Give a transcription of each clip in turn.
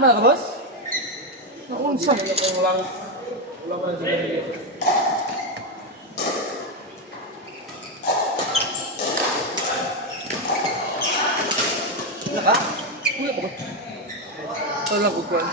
Ano ka, boss? Nakunsa. Wala pa na siya. Naka? Kuya ko ba? Ito lang ko kuwan.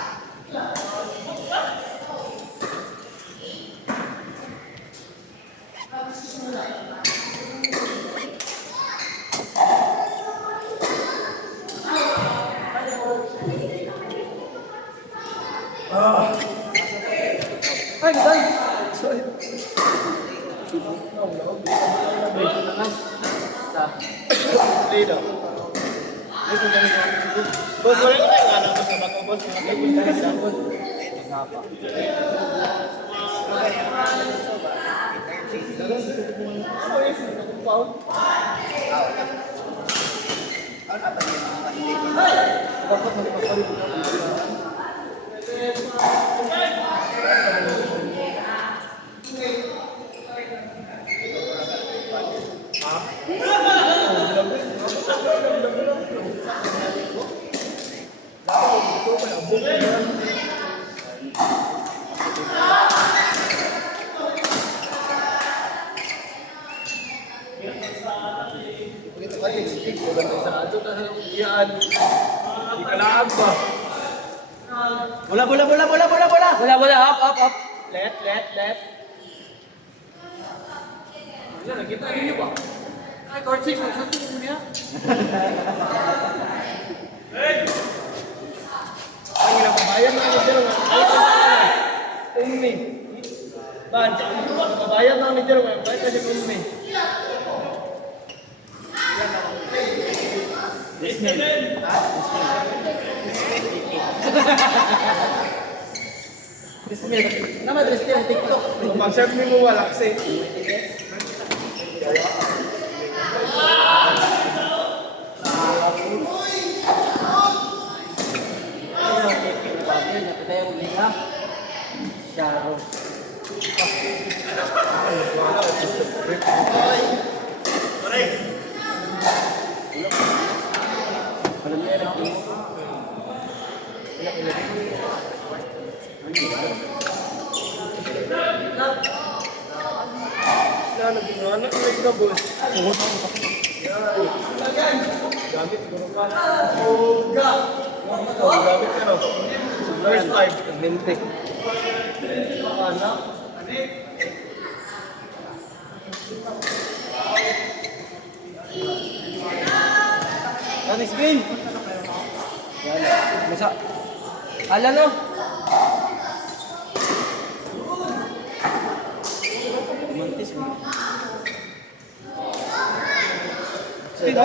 Ay, gutay! Sorry. Lido. Boss, wala na yung anak ko sa bako, boss. Ikalaag ba? Bola! Wala! Up! Let. Wala, nakita ninyo ba? Ay, court 6, nag-shot mo niya. Ang ina kabayan na ni Jero. Ummi. Ban, kabayan na ni Jero. Bakit kasi ummi? Nama Dristy ang TikTok. Mag-serve ni mo wala kasi. Anak ko boss. Gamit ko ka. Gamit ka no. First time. 20. Anak. Ano screen? Masa. Ala no. Mantis mo. Sino?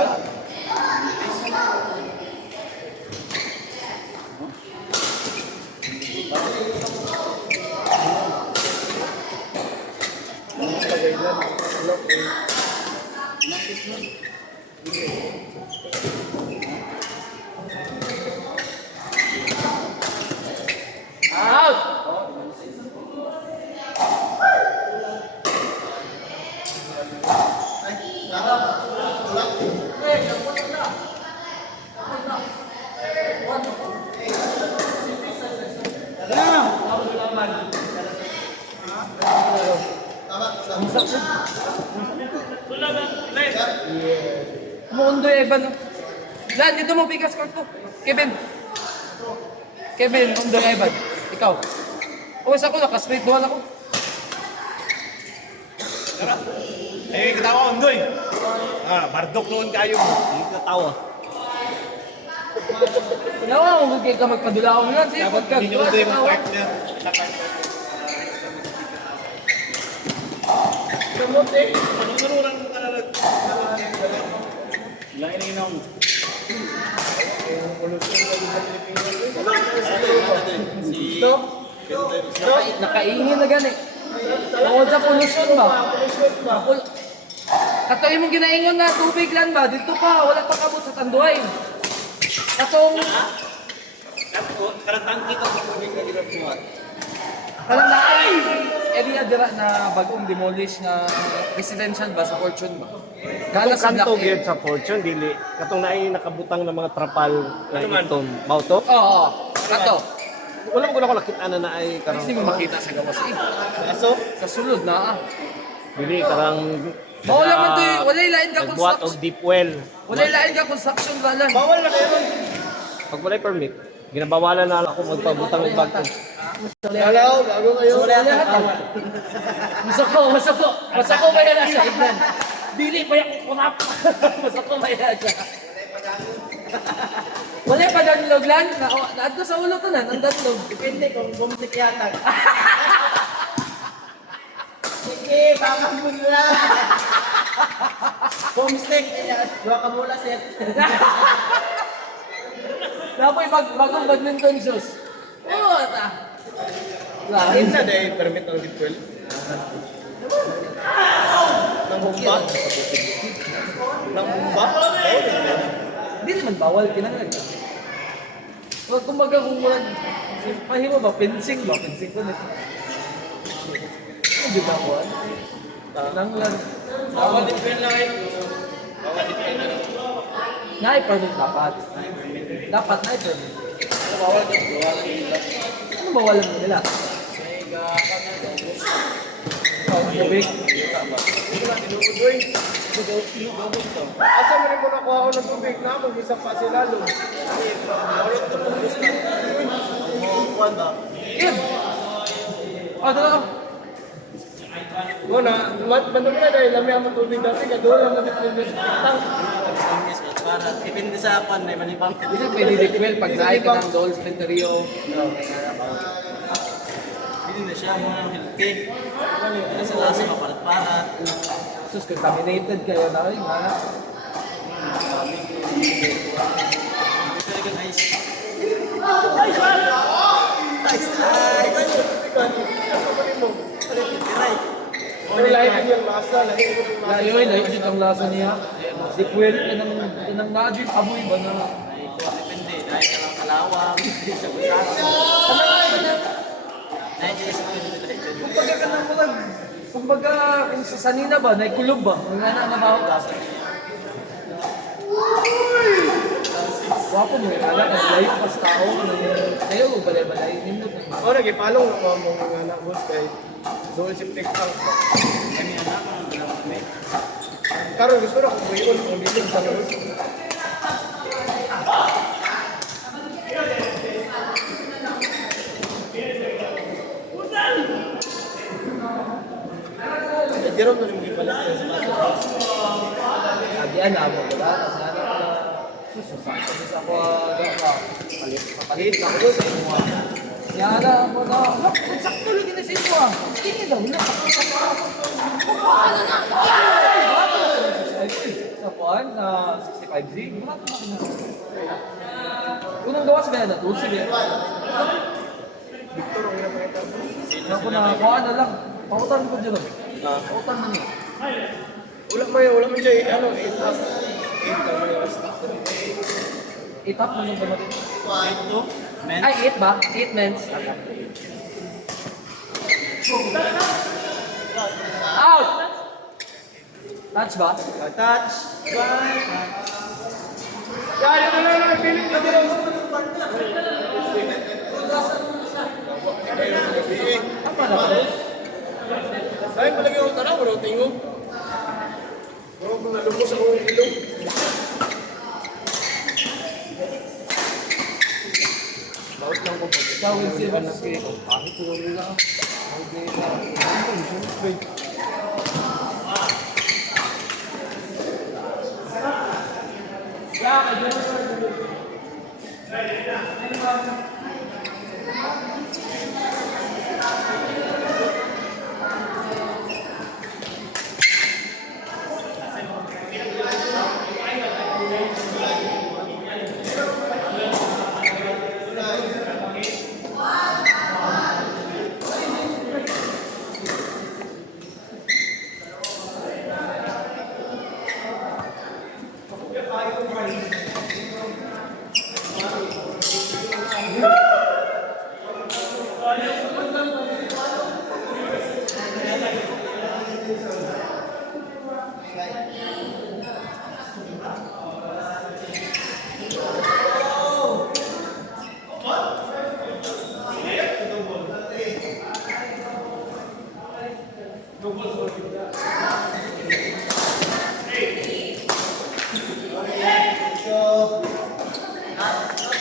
Out! Mundo Evan. Lan, dito mo bigas ko to. Kevin, Mundo Evan. Ikaw. Uwis ako, naka-straight doon ako. Ay, katawa ko, Undoy. Bardok noon kayo mo. Hindi katawa. Nawa, kung ka magpadula ako na. Sige, Dapat podcast. hindi Undoy mong partner. Kamote. Manunuran mo ka na lang. Lain na inong. Stop. Nakaingin na gani. Tungkol sa pollution ba? Katoy mong ginaingon na tubig lang ba? Dito pa, wala pa kabot sa Tanduay. Katong... Karantang kita sa tubig na ginabuhat. Alam na ay! Area dira na bagong demolish na residential ba sa Fortune ba? Gala sa Kanto Black gyud sa Fortune dili katong naay nakabutang ng mga trapal na Ano man? itom. Mao to? Oo. Ato. Wala mo ko nakita na ay karang. Hindi mo makita sa gawas eh. Aso? Sa sulod na ah. Dili karang. Wala man to wala lain ka Nagbuhat og construction. deep well. Wala lain ka construction wala. Bawal na kayo. Pag walay permit, ginabawalan na ako magpabutang og bag. Hello, bago kayo. Masako ba yan siya? Dili pa yung kunap. Masako ba yan siya? Wala pa download lang? Naadto sa ulo to na, ang download. Depende kung bumalik yata. Sige, baka muna. Homestick, dua ka mula, sir. Napoy bagong badminton shoes. Oo, ata. Ayun na dahil permit ng deep well. Nang bomba? Nang bomba? Hindi naman bawal, kinangag. Wag kumbaga kung walang mahimo ba, fencing ba? Fencing ko na. Hindi ba ko? Nang lang. Bawal deep well na eh. Bawal deep well na. Na-permit dapat. Dapat na-permit. Ano bawal deep well? Ano ba walang nila? Oh, tubig. Asa mo rin mo nakuha ako ng tubig na mag-isa pa si Lalo. Kim! Oh, dala. Muna, bandong na dahil lami ang tubig dati ka doon ang nagpipinit. Para depende sa pan may manibang. Hindi pwede dekwel pag naay ka ng Dolls Penterio. Hindi na siya mga healthy. Kasi lasa maparat-parat. Sus, contaminated kayo na rin, ha? Talaga nice. Pero lahat yung lasa, lahat yung lasa. Layo dito ang lasa niya. Dekwel, kanang na-adjit amoy ba na? Depende. Dahil ka lang kalawang. Sa basara. Dahil ka sa Kumbaga ka nang mulag. Kumbaga, kung sa sanina ba, naikulog ba? Ang nga na mabaho ka. Wapo mo, anak, nag-live pas tao. Kayo, balay-balay, nindot na. Ako nagipalong na mga mga anak mo kay doon si Flex Tank. kami anak. Karon gusto na kung ngayon kung dito sa loob. Jerome na rin magipala sa baso. Sabihan na mo, wala. Sana ka na. Susasakit sa ako, kapalit na ko sa inyo. Yana mo na, look, sakto lagi na sa inyo. Tingin daw, look. Paano na? Sa puan, na 65Z. Wala ka na. Unang gawa sa kanya na, 12 eh. Victor ang ginapakita. Ako na, kuha na lang. Pautan ko dyan. Pautan mo niya. Wala mo siya ano, 8 up. 8 lang yung last. Itap mo nung ba? Ito. Men. Ay, 8 ba? 8 men's. Out! Touch ba? Touch. Bye. Yan, yan, feeling ko dito. Apa na ba? Ay, palagi ako tanaw, bro, tingo. Bro, kung nalubos ako ng ilong. Bawat lang ko pag Tawin siya na kay pangit ko nila. Okay na. Ha?